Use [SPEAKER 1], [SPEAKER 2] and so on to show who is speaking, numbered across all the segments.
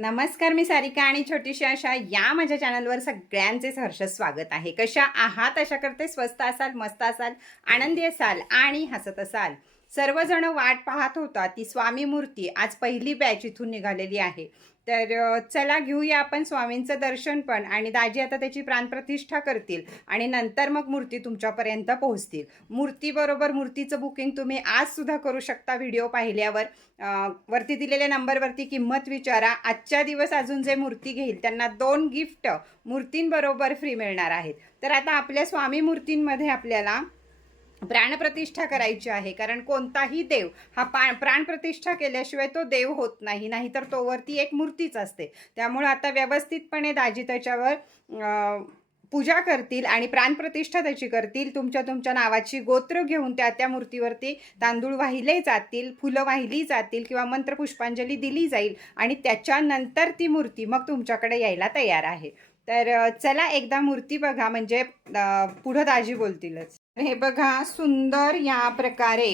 [SPEAKER 1] नमस्कार मी सारिका आणि छोटीशी आशा या माझ्या चॅनलवर सगळ्यांचे हर्ष स्वागत आहे. कशा आहात? अशा करते. स्वस्त असाल मस्त असाल आनंदी असाल आणि हसत असाल. सर्वजण वाट पाहत होता ती स्वामी मूर्ती आज पहिली बॅच इथून निघालेली आहे. तर चला घेऊया आपण स्वामींचं दर्शन पण. आणि दाजी आता त्याची प्राणप्रतिष्ठा करतील. आणि नंतर मग मूर्ती तुमच्यापर्यंत पोहोचतील. मूर्तीबरोबर मूर्तीचं बुकिंग तुम्ही आजसुद्धा करू शकता व्हिडिओ पाहिल्यावर. वरती दिलेल्या नंबरवरती किंमत विचारा. आजच्या दिवस अजून जे मूर्ती घेईल त्यांना दोन गिफ्ट मूर्तींबरोबर फ्री मिळणार आहेत. तर आता आपल्या स्वामी मूर्तींमध्ये आपल्याला प्राणप्रतिष्ठा करायची आहे. कारण कोणताही देव हा पा प्राणप्रतिष्ठा केल्याशिवाय तो देव होत नाही. नाहीतर तोवरती एक मूर्तीच असते. त्यामुळं आता व्यवस्थितपणे दाजी त्याच्यावर पूजा करतील आणि प्राणप्रतिष्ठा त्याची करतील. तुमच्या तुमच्या नावाची गोत्र घेऊन त्या त्या मूर्तीवरती तांदूळ वाहिले जातील फुलं वाहिली जातील किंवा मंत्रपुष्पांजली दिली जाईल आणि त्याच्यानंतर ती मूर्ती मग तुमच्याकडे यायला तयार आहे. तर चला एकदा मूर्ती बघा. म्हणजे पुढं दाजी बोलतीलच. हे बघा सुंदर या प्रकारे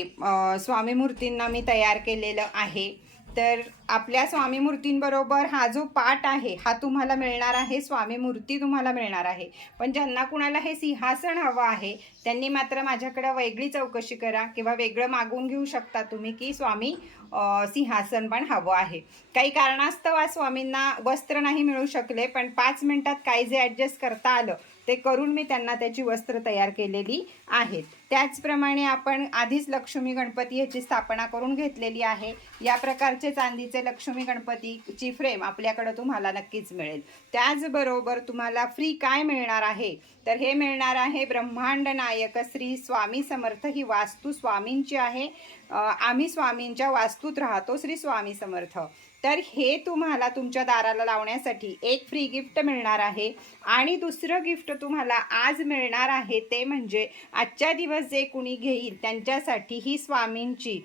[SPEAKER 1] स्वामी मूर्तींना मी तयार केलेलं आहे. तर आपल्या स्वामी मूर्तींबरोबर हा जो पाठ आहे हा तुम्हाला मिळणार आहे स्वामी मूर्ती तुम्हाला मिळणार आहे. पण ज्यांना कुणाला हे सिंहासन हवं आहे त्यांनी मात्र माझ्याकडं वेगळी चौकशी करा किंवा वेगळं मागून घेऊ शकता तुम्ही की स्वामी सिंहासन पण हवं आहे. काही कारणास्तव आज स्वामींना वस्त्र नाही मिळू शकले पण पाच मिनिटात काय जे ॲडजस्ट करता आलं ते करून मी त्यांना त्याची वस्त्र तयार केलेली आहेत. त्याचप्रमाणे आपण आधीच लक्ष्मी गणपती ह्याची स्थापना करून घेतलेली आहे. या प्रकारचे चांदीचे लक्ष्मी गणपतीची फ्रेम आपल्याकडं तुम्हाला नक्कीच मिळेल. त्याचबरोबर तुम्हाला फ्री काय मिळणार आहे? तर हे मिळणार आहे ब्रह्मांड नायक श्री स्वामी समर्थ ही वास्तू स्वामींची आहे. आम्ही स्वामींच्या वास्तूत राहतो श्री स्वामी समर्थ. तर हे तुम्हाला तुमच्या दाराला लावण्यासाठी एक फ्री गिफ्ट मिळणार आहे. आणि दुसरं गिफ्ट तुम्हाला आज मिळणार आहे ते म्हणजे आजच्या दिवस जे कुणी घेईल त्यांच्यासाठी ही स्वामींची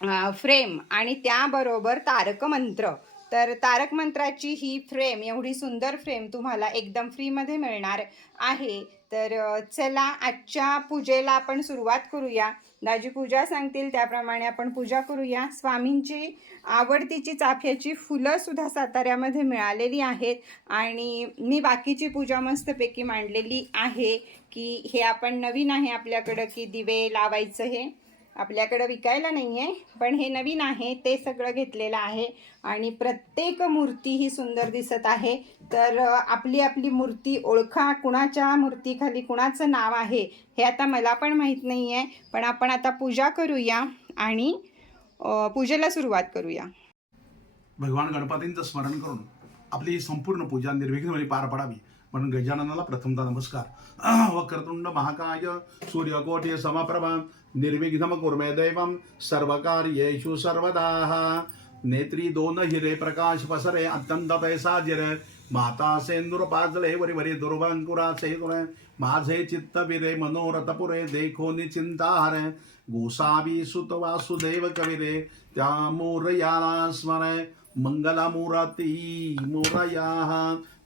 [SPEAKER 1] फ्रेम आणि त्याबरोबर तारक मंत्र तर तारक मंत्राची ही फ्रेम एवढी सुंदर फ्रेम तुम्हाला एकदम फ्रीमध्ये मिळणार आहे. तर चला आजच्या पूजेला आपण सुरुवात करूया. दाजी पूजा सांगतील त्याप्रमाणे आपण पूजा करूया. स्वामींची आवडतीची चाफ्याची फुलं सुद्धा साताऱ्यामध्ये मिळालेली आहेत. आणि मी बाकीची पूजा मस्तपैकी मांडलेली आहे की हे आपण नवीन आहे आपल्याकडं की दिवे लावायचं हे. आपल्याकडं विकायला नाही आहे पण हे नवीन आहे ते सगळं घेतलेलं आहे आणि प्रत्येक मूर्ती ही सुंदर दिसत आहे. तर आपली आपली मूर्ती ओळखा कुणाच्या मूर्तीखाली कुणाचं नाव आहे हे आता मला पण माहीत नाही आहे पण आपण आता पूजा करूया आणि पूजेला सुरुवात करूया.
[SPEAKER 2] भगवान गणपतींचं स्मरण करून आपली संपूर्ण पूजा निर्विघ्नपणे म्हणजे पार पडावी. म्हणून गजाननाला प्रथमतः नमस्कार. वक्रतुंड महाकाय सूर्यकोटी समप्रभा निर्विघ्नम कुर्मे सर्वकार्येषु सर्वदाः। नेत्री दोन हिरे प्रकाश पसरे अत्यंत पैसाजिरे। माता सेंदूर पाजले वरी वरी दुर्वांकुरा सेतुरे माझे चित्त विरे मनोरथ पुरे देखो निचिंता हरे गोसावी सुत वासुदेव कविरे त्या मोरयाला स्मरे। मंगला मोराती मोरया।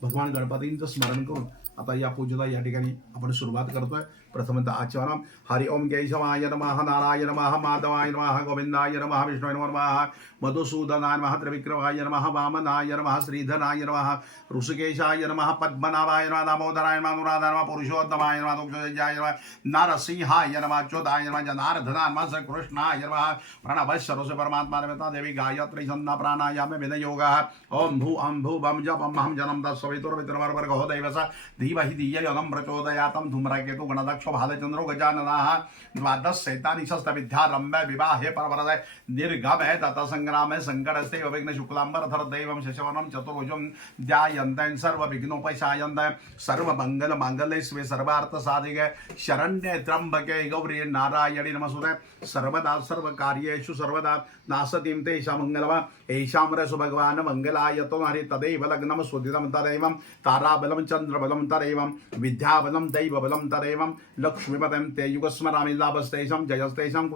[SPEAKER 2] भगवान गणपतींचं स्मरण करून आता या पूजेला या ठिकाणी आपण सुरुवात करतोय. प्रथमतः आचरण। हरि ओम केशवाय नमः। नारायण नमः। माधवाय नमः। गोविंदाय नमः। विष्णुय नमः मधुसूदनाय नमः। त्रिविक्रमाय नमः। वामनाय नमः। श्रीधराय नमः। ऋषिकेशाय नमः। पद्मनाभाय नमः। दामोदराय नमः। अनुराधाय नमः। पुरुषोत्तमाय नमः। दुग्धजयाय नमः। नरसिंहाय नमः। चोदाय नमः। जनार्दनाय नमः। श्रीकृष्णाय नमः। प्रणव सर्वस्य परमात्मा नमः। देवी गायत्री छन्द प्राणायाम विनयोगः। ओम भू अं भू बम जप अं हम जनम तत्सवितुर्वितुर्वर्गो दैवस। धीमहि धिययगं प्रचोदयातं। धूम्रकेतु गणदक्ष भालचन्द्रो गजाननाः। द्वादश शैतानिशस्तविद्यारम्भे विवाहे परवरदय निर्गमे ततसङ्ग्रामे सङ्कटस्ते विघ्न शुक्लाम्बरधर दैवं शशवनं चतुर्भुजं ध्यायन्तं सर्वविघ्नोपशायन्त। सर्वमङ्गलमाङ्गल्ये स्वे सर्वार्थसाधिके। शरण्ये त्र्यम्बके गौरी नारायणी नमस्ते। सर्वदा सर्वकार्येषु सर्वदा नासतीं तेषां मङ्गलम एषां रसु भगवान् मङ्गलायतो हरि। तदैव लग्नं सुदितं तदैवं। ताराबलं चन्द्रबलं तदैवं। विद्याबलं दैवबलं तदैवं। लक्ष्मीपदं ते युगस्मरामि लाभस्तेषां जयस्तेषां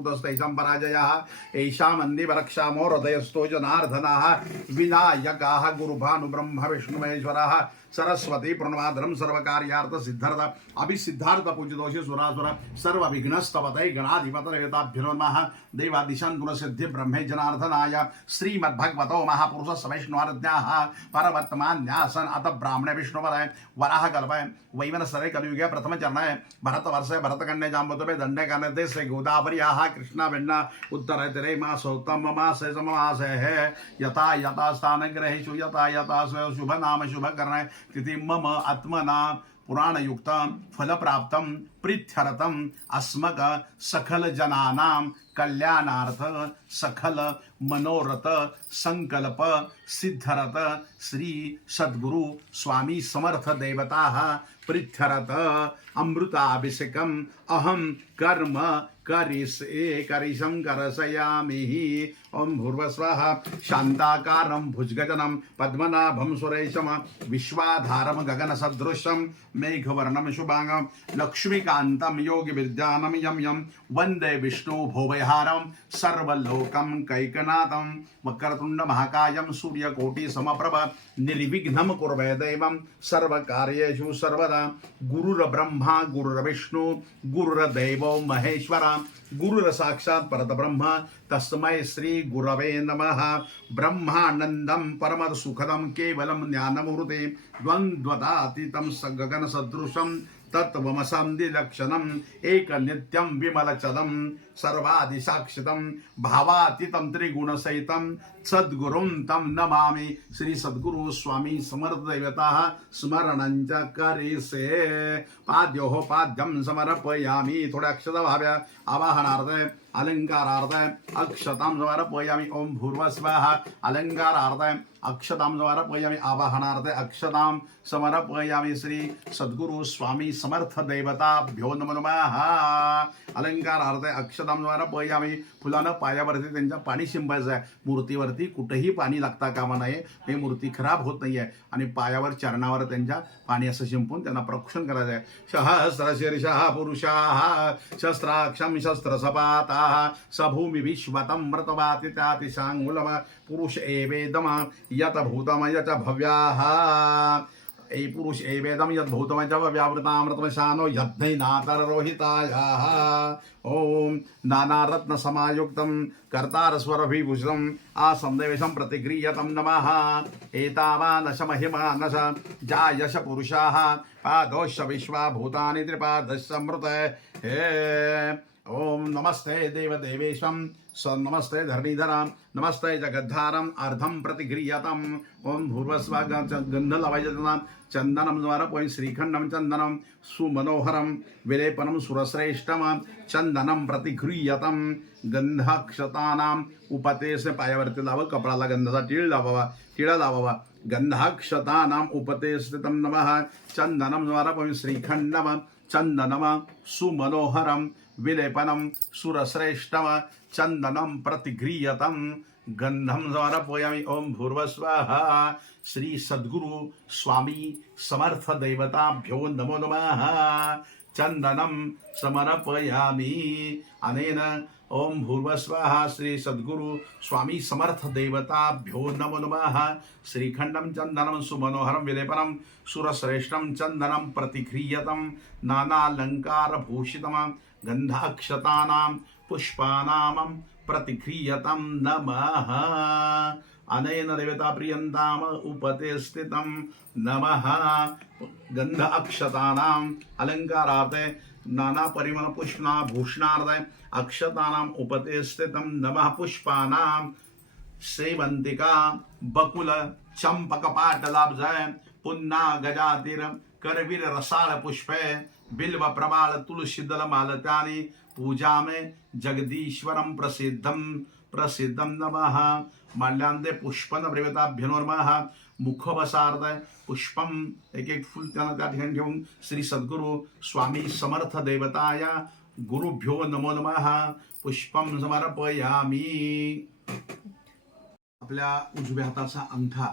[SPEAKER 2] पराजयः। एषा हृदयस्तो हृदयस्थो जनार्दनाः। विनायकाः गुरुभानुब्रह्मविष्णुमहेश्वरः सरस्वती प्रणवाधरम सर्वकार्यार्थ सिद्धार्थ अभिसिद्धार्थ पूजितोषी सुरासुर सर्व विघ्नस्तपतै गणाधिपत नमः देवादिशान् गुणसिद्धि ब्रह्मे जनार्दनाय श्रीमद्भगवतो महापुरुष सवैष्णवाज्ञाः परवर्तमान्यासन अत ब्राह्मणे विष्णुपदय वराह कल्पय वैमन कलियुगे प्रथम भरतवर्षे भरतकण्डे वर्षे जाम्बुतपे दंडे कनते से गोदावर्याः कृष्णा भिन्ना उत्तर तिरे मासोत्तम मासे सममासे है यथा यथा स्थानग्रहेषु यथा यथा स्व शुभ नाम કૃતિમ મમ આત્મના પુરાણયુક્ત ફલપ્રાપ્તમ प्रीत्यर्थम् अस्मक सखल जनानां कल्याणार्थ सकल मनोरथ संकल्प सिद्धरथ श्री सद्गुरु स्वामी समर्थ देवता प्रीत्यरथ अमृताभिषेकम् अहं कर्म करिष्ये करिशं करसयामि ॐ भूर्वस्वः। शान्ताकारं भुजगजनं पद्मनाभं सुरेशं विश्वाधारं गगनसदृशं मेघवर्णं शुभाङ्गं लक्ष्मीकान्तं योगिविद्यानं यं यं वन्दे विष्णु भोवहारं सर्वलोकं कैकनाथं वक्रतुण्डमहाकायं सूर्यकोटिसमप्रभ निर्विघ्नं कुर्वे दैवं सर्वकार्येषु सर्वदा गुरुर्ब्रह्मा गुरुर्विष्णु गुरुरदैवो महेश्वरा गुरुर साक्षात् परतब्रह्म तस्मै श्री गुरवे नमः। ब्रह्मानन्दं परमसुखदं केवलं ज्ञानमूर्ते द्वन्द्वदातीतं गगनसदृशं तत्त्वमसन्धिलक्षणम् एकनित्यं विमलचदं सर्वादिसाक्षितं भावातीतम त्रिगुणसहितम सद्गुरुं तं नमामि श्री सद्गुरु स्वामी समर्थदैवताः स्मरणंच च पाद्यो हो पाद्यं समर्पयामि थोड्या अक्षता भाव्य आवाहनार्थ अलंकारार्थ अक्षतां समर्पयामि ओम भूर्वस्वः अलंकारार्थ अक्षतां समर्पयामि आवाहनार्थ अक्षतां समर्पयामि श्री सद्गुरु स्वामी समर्थ देवताभ्यो नमो नमः। अलंकारार्थ अक्षतां समर्पयामि फुलानं पायावरती त्यांच्या पाणी शिंपायचं आहे. मूर्तीवरती कुठंही पाणी लागता कामा नये. हे मूर्ती खराब होत नाही आहे आणि पायावर चरणावर त्यांच्या पाणी असं शिंपून त्यांना प्रक्षण करायचं आहे. सहस्रशीर्षः पुरुषाः शस्त्राक्षं शस्त्रसपाताः सभूमि विश्वतं मृतवातितातिशाङ्गुलम पुरुष एवेदम यत भूतम यत भव्याः ए पुरुष एवेदम यद्भूतम जव च व्यावृतामृतमशानो यज्ञैनातररोहितायाः। ॐ नानारत्नसमायुक्तं कर्तारस्वरभिभूषणम् आसन्देशं प्रतिगृह्यतं नमः। एतावानश महिमानश जायश पुरुषाः पादोश विश्वा भूतानि त्रिपादश मृत हे ओम नमस्ते देवदेवेशं स नमस्ते धरणीधरां। नमस्ते जगद्धारम अर्धं प्रतिगृह्यतम्। ओम भूर्वस्वा गन्ध लावायचं त्यांना द्वारा पोई श्रीखंडं चंदनं सुमनोहरं विलेपनं सुरश्रेष्ठं चंदनं प्रतिगृह्यतं गंधाक्षतानाम उपतेस पायावरती लावं कपडाला गंधाचा टीळ लावावा टिळा लावावा गन्धाक्षतानाम् उपते स्थितं नमः। चन्दनं वरपं पोई चन्दनम सुमनोहरं विलेपनं सुरश्रेष्ठम। चन्दनं प्रतिघ्रियतं गन्धं समर्पयामि ॐ भूर्वस्वाहा। श्री सद्गुरु स्वामी समर्थ देवताभ्यो नमो नमः। चन्दनं समर्पयामि। अनेन ओम भूर्वस्वाहा श्री सद्गुरु स्वामी समर्थ देवताभ्यो नमो नमः। श्रीखण्डं चन्दनं सुमनोहरं विलेपनं सुरश्रेष्ठं चन्दनं प्रतिगृह्यतं नानालङ्कारभूषितं गन्धाक्षतानां पुष्पानामं प्रतिगृह्यतं नमः। अनेन देवताप्रियन्ताम उपते स्थितं नमः। गन्ध अक्षतानाम् अलङ्कारात् नानापरिमलपुष्णा भूषणार्थ अक्षतानाम् उपते स्थितं नमः पुष्पाणां सेवन्तिका बकुल चंपक पुन्ना गजातिर करवीर रसाळ पुष्पे बिल्व जगदीश्वरं प्रसिद्धं प्रसिद्धं नमः। मांडल्यामध्ये पुष्पन प्रेमताभ्यनोर्मः आहे पुष्पम एक एक फुल त्यांना त्या ठिकाणी ठेवून श्री सद्गुरु स्वामी समर्थ देवताया गुरुभ्यो नमो नमः पुष्पम समर्पयामी आपल्या उजव्या हाताचा अंगठा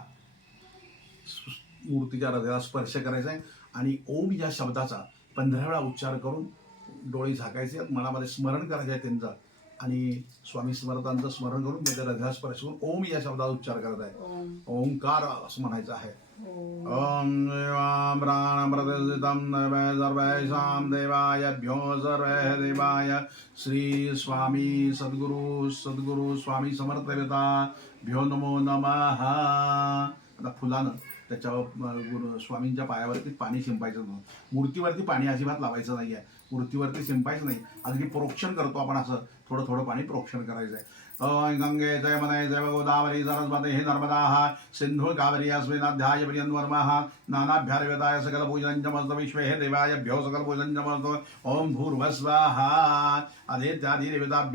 [SPEAKER 2] मूर्तीच्या हृदयाला स्पर्श करायचा आहे आणि ओम या शब्दाचा पंधरा वेळा उच्चार करून डोळे झाकायचे मनामध्ये स्मरण करायचं आहे त्यांचं. आणि स्वामी समर्थांचं स्मरण करून त्याच्या हृदयात स्पर्श करून ओम या शब्दाचा उच्चार करत आहे. ओंकार असं म्हणायचं आहे. ॐ देवां प्राणप्रतिष्ठितं नवे सर्वेषां देवायभ्यो सर्वे देवाय श्री स्वामी सद्गुरु सद्गुरु स्वामी समर्थ भ्यो नमो नमः. आता फुलानं त्याच्या गुरु स्वामींच्या पायावरती पाणी शिंपायचं मूर्तीवरती पाणी अजिबात लावायचं नाही आहे मूर्तीवरती शिंपायचं नाही. अगदी प्रोक्षण करतो आपण असं. थोडं थोडं पाणी प्रोक्षण करायचं आहे गंगे जय मदय जय गोदावरी सरस्वती हे नर्मदा सिंधू कावरी अस्मिनाध्याय पर्यन्वर्मः नानाभ्यारवेदाय सकल पूजन चमस्त विश्वे हे देवाय भ्यो सकल ॐ चमस्त ओम भूर्भस्वाहा अधेत्यादि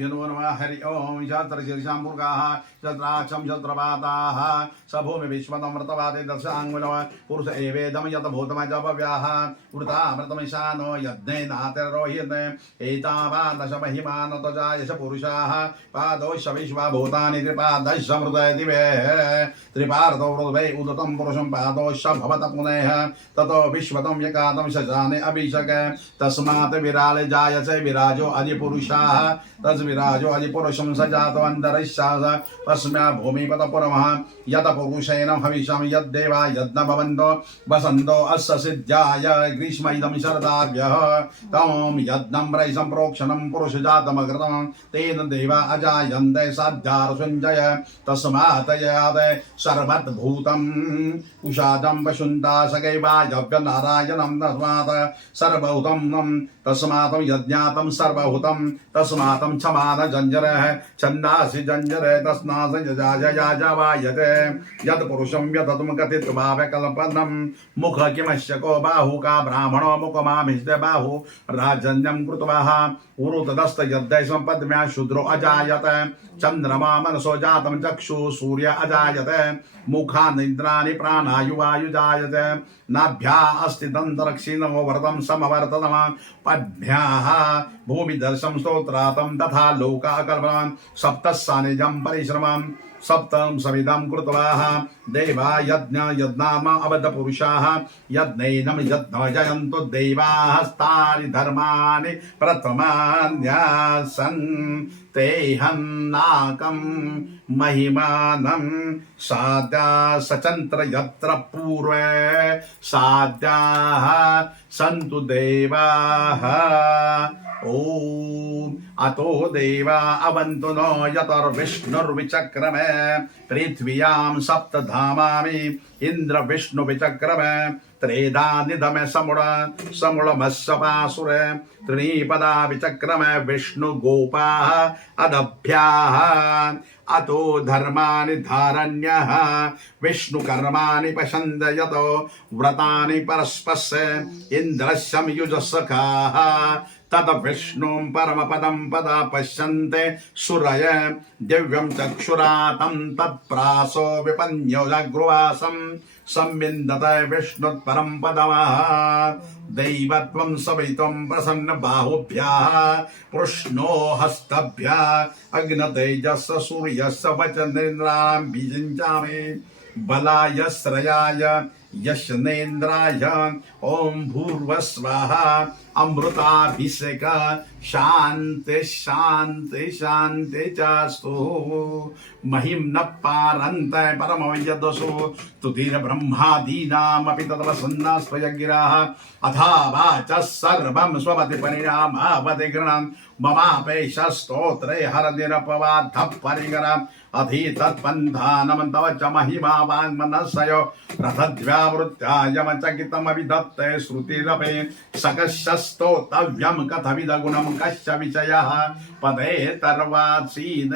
[SPEAKER 2] नमो। नमः हरि ॐ शस्त्र शीर्षाम्बुर्गाः शस्त्राक्षं शस्त्रपाताः स भूमि विश्वतमृतवादे दशाङ्गुलव। पुरुष एवेदं यत भूतमजपव्याः। वृतामृतमिशानो यज्ञे नातिरोह्यते एतावादश महिमानतजा यश पुरुषाः। पादोश विश्वभूतानि त्रिपादश मृदय दिवे त्रिपार्धो मृदवे उदतं पुरुषं पादोश भवत पुनः ततो विश्वतं यकातं शशाने अभिषक। तस्मात् विराले जायसे विराजो अधिपुरुषाः। तद्विराजो अधिपुरुषं स जातवन्तरिश्चास तस्म्या भूमिपत पुरमः। यत पुरुषेण हविषं यद्देवा यज्ञ भवन्तो। वसन्तो अस्य सिद्ध्याय ग्रीष्म इदं शरदाभ्यः तं यद्नं रैसं प्रोक्षणं पुरुषजातमकृतं तेन देवा अजायन्ते साध्यार्षुञ्जय तस्मात् याद सर्वद्भूतं उषादं वसुन्ता सकैवायव्य नारायणं तस्मात् सर्वभूतं तस्मात् यज्ञातं सर्वभूतं तस्मात् क्षमान मुख किमस्य को बाहु का ब्राह्मणो मुखमाभिष्ट बाहु, राजन्यं कृत्वाः। उरुतदस्त यद्दै सम्पद्म्या शूद्रो अजायत चन्द्रमा मनसो जातं चक्षु सूर्य अजायत मुखानिन्द्राणि प्राणायुवायुजायते। नाभ्या अस्ति दन्तरक्षिणमो व्रतं समवर्ततम पद्भ्याः भूमिदर्शं स्तोत्रातं तथा लोकाकल्पनं सप्तस्सानिजं परिश्रमम्। सप्तं समिदं कृतवाः। देवा यज्ञ यज्ञाम अवधपुरुषाः। यज्ञैनं देवाः स्थानि धर्माणि प्रथमान्यासन्। तेहन्नाकं महिमानं साद्या सचन्त्र यत्र पूर्वे साद्याः सन्तु देवाः। ॐ। अतो देवा अवन्तु नो यतर्विष्णुर्विचक्रम पृथ्व्यां सप्तधामामि इन्द्रविष्णुविचक्रमे त्रेदानिधमे समुळ समुळमस्सपासुरे त्रिणीपदा विचक्रमे विष्णुगोपाः अदभ्याः। अतो धर्माणि धारण्यः विष्णुकर्माणि पशन्द यतो व्रतानि परस्पस्य इन्द्रस्यं युजसखाः तद विष्णुं परमपदं पदा पश्यन्ते सुरय दिव्यं चक्षुरातं तत्प्रासो विपन्यो जगृवासं संविन्दत विष्णुत्परं पदमः दैवत्वं सवित्वं प्रसन्न बाहुभ्यः कृष्णो हस्तभ्यः अग्नतेजस् सूर्यस्य वचनेन्द्रां विजिञ्चामि बलाय श्रयाय यशनेन्द्राय ॐ भूर्वस्वाहा अमृताभिषेक शान्ते शान्ते शान्ति चास्तु। महिं न पारन्त परमयदसु तुतिर्ब्रह्मादीनामपि तद्वसन्नास्त्वयगिराः अथा वाचः सर्वं स्वपति परिणामावति गृणन् ममापेशस्तोत्रे हरनिरपवाद्धः परिगरम् अधि तत्पन्थानं तव च महिमा वाङ्मनसयो रथद्व्यावृत्यायमचकितमभिधत्ते श्रुतिरपे। सकस्य स्तोतव्यं कथविदगुणं कश्च विषयः पदे तर्वासीन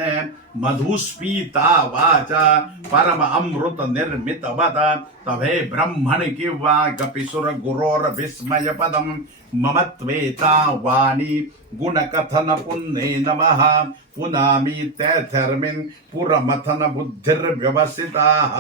[SPEAKER 2] मधुस्पीता वाचा परम अमृत निर्मितवत तभे ब्रह्मणि किंवा कपिसुर गुरोर्विस्मय पदम मम त्वेता वाणी। गुणकथन पुण्ये नमः। पुनामि तेथर्मिन् पुरमथन बुद्धिर्व्यवसिताः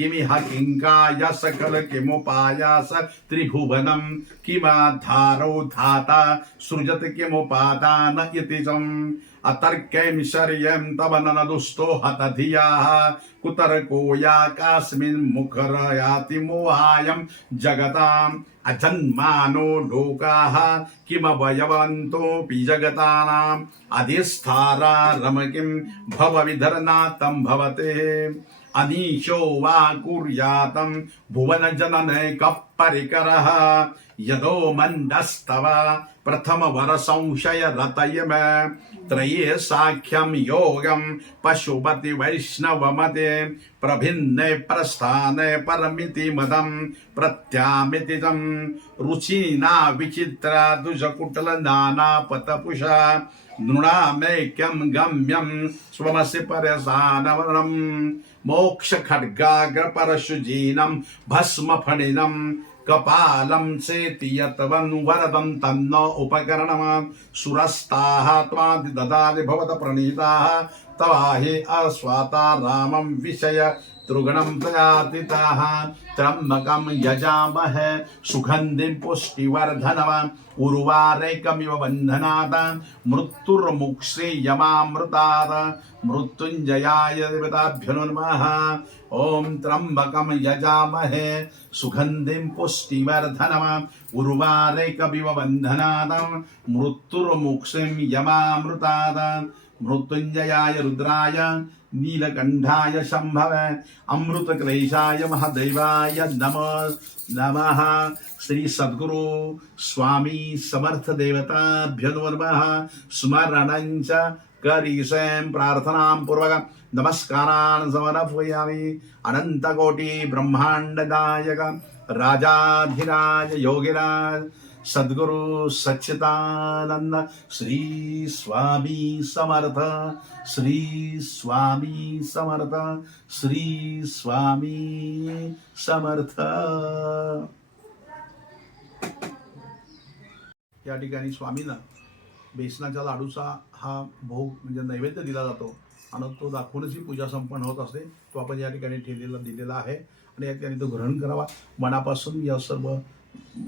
[SPEAKER 2] किमिह किङ्काय सकल किमुपायास त्रिभुवनम् किमाधारौ धाता सृजत किमुपादान इति चं अतर्क्यं शर्यं तव ननदुष्टो हतधियाः कुतर्को या कास्मिन् मुखरयाति मोहायं जगताम्। अजन्मानो लोकाः किमवयवन्तोऽपि जगतानाम्। अधिस्थारा रमकिं भवविधरनातं भवते। अनीशो वा कुर्यातं भुवनजननैकः परिकरः। यदो मन्दस्तव प्रथमवरसंशय रतयम त्रये साख्यं योगं पशुपति वैष्णवमते। प्रभिन्ने प्रस्थाने परमिति मदं प्रत्यामितितम। रुचिना विचित्रा दुजकुटल नानापतपुषा। नृणामेक्यं गम्यं स्वमसि परसानवरम् मोक्षखड्गाग्रपरशुजीनं भस्मफणिनं कपालं चेति यत् वरदं तन्न उपकरणम् सुरस्ताः त्वादि ददाति भवत प्रणीताः तवाहि अस्वाता रामं विषय तृगणं प्रयातिताः त्र्यम्बकं यजामहे सुगन्धिं पुष्टिवर्धनवान्। उर्वारेकमिव बन्धनात् मृत्युर्मुक्षे यमामृतात्। मृत्युञ्जयाय देवताभ्यो ॐ त्र्यम्बकं यजामहे सुगन्धिं पुष्टिवर्धनवान्। उर्वारेकमिव बन्धनात् मृत्युर्मुक्षिं यमामृतात्। मृत्युञ्जयाय रुद्राय। नीलकण्ठाय शम्भव अमृतक्लेशाय महदैवाय नमः नमः। श्री सद्गुरु स्वामी समर्थ देवताभ्यो स्मरणञ्च करिष्यं प्रार्थनां पूर्वकं नमस्कारान् समर्पयामि। अनन्तकोटिब्रह्माण्डदायक राजाधिराज योगिराज सद्गुरु सच्चिदानंद श्री स्वामी समर्थ श्री स्वामी समर्थ श्री स्वामी समर्थ. या ठिकाणी स्वामींना बेसनाच्या लाडूचा हा भोग म्हणजे नैवेद्य दिला जातो आणि तो दाखवूनच ही पूजा संपन्न होत असते. तो आपण या ठिकाणी ठेवलेला दिलेला आहे. आणि या ठिकाणी तो ग्रहण करावा. मनापासून या सर्व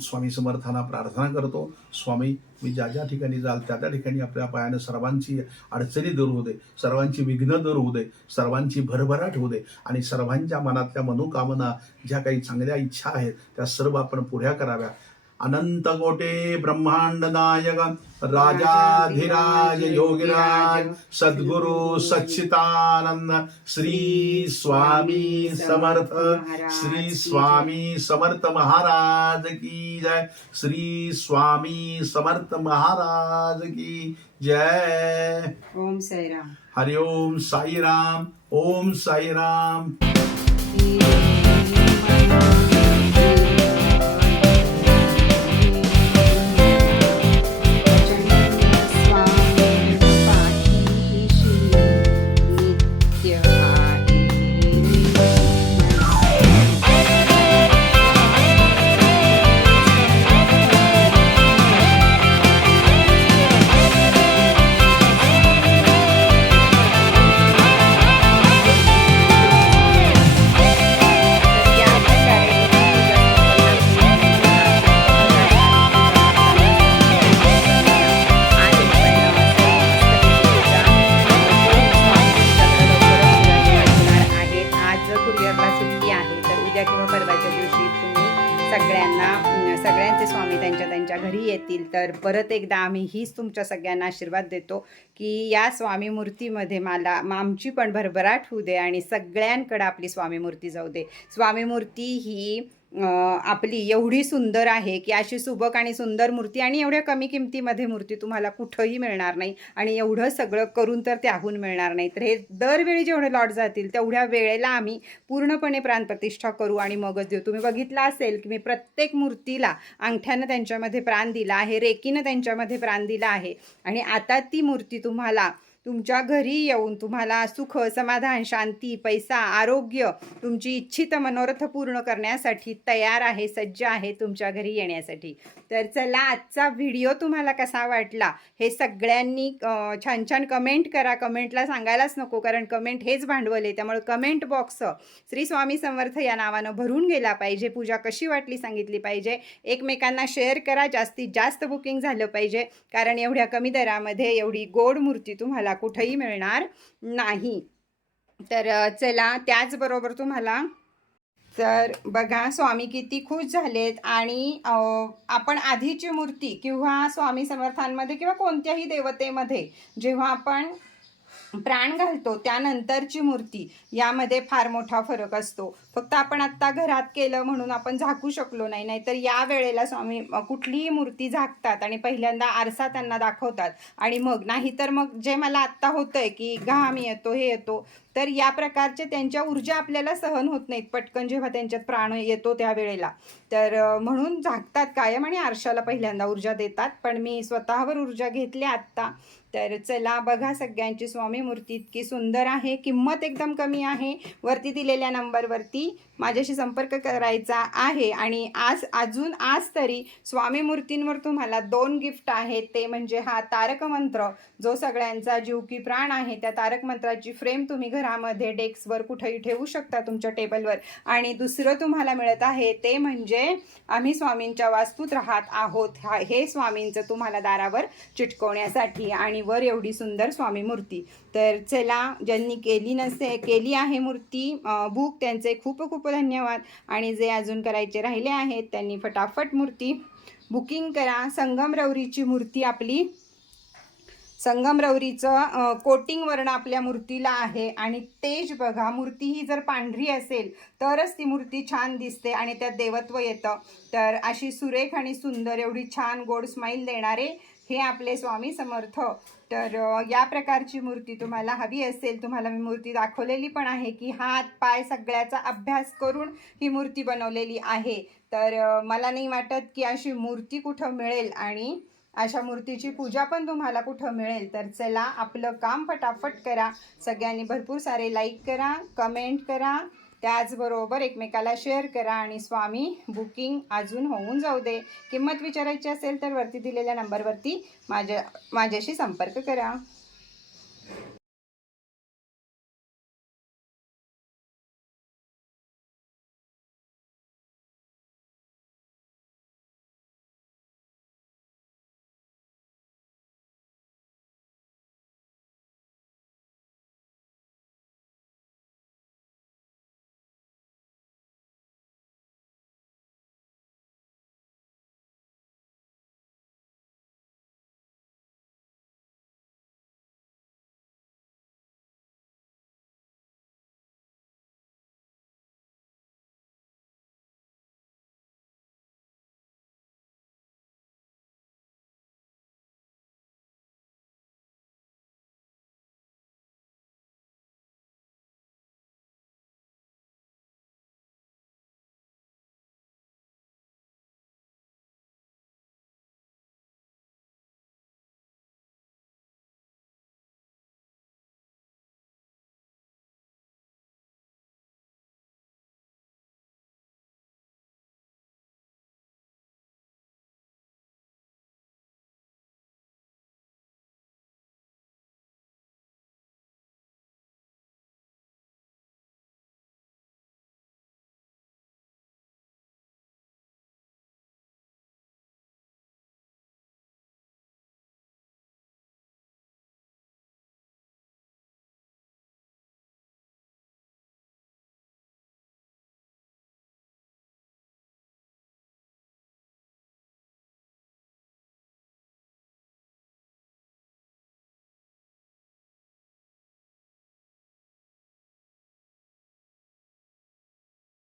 [SPEAKER 2] स्वामी समर्थांना प्रार्थना करतो. स्वामी मी ज्या ज्या ठिकाणी जाल त्या त्या ठिकाणी आपल्या पायानं सर्वांची अडचणी दूर होऊ दे सर्वांची विघ्न दूर होऊ दे सर्वांची भरभराट होऊ दे आणि सर्वांच्या मनातल्या मनोकामना ज्या काही चांगल्या इच्छा आहेत त्या सर्व आपण पुऱ्या कराव्या. अनंत कोटे ब्रह्मांड नायक राजाधिराज योगिराज सद्गुरु सच्चिदानंद श्री स्वामी समर्थ श्री स्वामी समर्थ महाराज की जय। श्री स्वामी समर्थ महाराज की जय।
[SPEAKER 1] ओम साईराम
[SPEAKER 2] हरिओम साईराम ओम साईराम
[SPEAKER 1] परत एकदा आम्ही हीच तुमच्या सगळ्यांना आशीर्वाद देतो की या स्वामी मूर्तीमध्ये मला आमची पण भरभराट होऊ दे आणि सगळ्यांकडे आपली स्वामी मूर्ती जाऊ दे. स्वामी मूर्ती ही आपली एवढी सुंदर आहे की अशी सुबक आणि सुंदर मूर्ती आणि एवढ्या कमी किमतीमध्ये मूर्ती तुम्हाला कुठंही मिळणार नाही आणि एवढं सगळं करून तर त्याहून मिळणार नाही. तर हे दरवेळी जेवढे लॉट जातील तेवढ्या वेळेला आम्ही पूर्णपणे प्राणप्रतिष्ठा करू आणि मगच देऊ. तुम्ही बघितलं असेल की मी प्रत्येक मूर्तीला अंगठ्यानं त्यांच्यामध्ये प्राण दिला आहे रेकीनं त्यांच्यामध्ये प्राण दिला आहे आणि आता ती मूर्ती तुम्हाला तुमच्या घरी येऊन तुम्हाला सुख समाधान शांती पैसा आरोग्य तुमची इच्छित मनोरथ पूर्ण करण्यासाठी तयार आहे सज्ज आहे तुमच्या घरी येण्यासाठी. तर चला आजचा व्हिडिओ तुम्हाला कसा वाटला हे सगळ्यांनी छान छान कमेंट करा. कमेंटला सांगायलाच नको कारण कमेंट हेच भांडवल आहे. त्यामुळे कमेंट बॉक्स श्री स्वामी समर्थ या नावानं भरून गेला पाहिजे. पूजा कशी वाटली सांगितली पाहिजे. एकमेकांना शेअर करा. जास्तीत जास्त बुकिंग झालं पाहिजे. कारण एवढ्या कमी दरामध्ये एवढी गोड मूर्ती तुम्हाला कुठेही मिळणार नाही. तर चला त्याचबरोबर तुम्हाला तर बघा स्वामी किती खुश झालेत आणि आपण आधीची मूर्ती किंवा स्वामी समर्थांमध्ये किंवा कोणत्याही देवतेमध्ये जेव्हा आपण प्राण घालतो त्यानंतरची मूर्ती. यामध्ये फार मोठा फरक असतो. फक्त आपण आत्ता घरात केलं म्हणून आपण झाकू शकलो नाही नाहीतर या वेळेला स्वामी कुठलीही मूर्ती झाकतात आणि पहिल्यांदा आरसा त्यांना दाखवतात. आणि मग नाहीतर मग जे मला आत्ता होतंय की घाम येतो हे येतो. तर या प्रकारचे त्यांच्या ऊर्जा आपल्याला सहन होत नाहीत. पटकन जेव्हा त्यांच्यात प्राण येतो त्या वेळेला तर म्हणून झाकतात कायम आणि आरशाला पहिल्यांदा ऊर्जा देतात. पण मी स्वतःवर ऊर्जा घेतली आत्ता. तर चला बघा सगळ्यांची स्वामी मूर्ती इतकी सुंदर आहे. किंमत एकदम कमी आहे. वरती दिलेल्या नंबरवरती माझ्याशी संपर्क करायचा आहे. आणि आज अजून आज तरी स्वामी मूर्तींवर तुम्हाला दोन गिफ्ट आहेत. ते म्हणजे हा तारक मंत्र जो सगळ्यांचा जीव की प्राण आहे त्या तारक मंत्राची फ्रेम तुम्ही घरामध्ये डेस्कवर कुठेही ठेवू शकता तुमच्या टेबलवर. आणि दुसरं तुम्हाला मिळत आहे ते म्हणजे आम्ही स्वामींच्या वास्तूत राहत आहोत. हा हे स्वामींचं तुम्हाला दारावर चिटकवण्यासाठी आणि वर एवढी सुंदर स्वामी मूर्ती. तर चला ज्यांनी केली नसे केली आहे मूर्ती बुक त्यांचे खूप खूप खूप धन्यवाद. आणि जे अजून करायचे राहिले आहेत त्यांनी फटाफट मूर्ती बुकिंग करा. संगमरवरीची मूर्ती आपली संगमरवरीचं कोटिंग वर्ण आपल्या मूर्तीला आहे. आणि तेज बघा मूर्ती ही जर पांढरी असेल तरच ती मूर्ती छान दिसते आणि त्यात देवत्व येतं. तर अशी सुरेख आणि सुंदर एवढी छान गोड स्माईल देणारे हे आपले स्वामी समर्थ. तर या प्रकारची मूर्ती तुम्हाला हवी असेल तुम्हाला मी मूर्ती दाखवलेली पण आहे की हात पाय सगळ्याचा अभ्यास करून ही मूर्ती बनवलेली आहे. तर मला नाही वाटत की अशी मूर्ती कुठं मिळेल आणि अशा मूर्तीची पूजा पण तुम्हाला कुठं मिळेल. तर चला आपलं काम फटाफट करा. सगळ्यांनी भरपूर सारे लाईक करा कमेंट करा. त्याचबरोबर एकमेकाला शेअर करा आणि स्वामी बुकिंग अजून होऊन जाऊ दे. किंमत विचारायची असेल तर वरती दिलेल्या नंबरवरती माझ्या माझ्याशी संपर्क करा.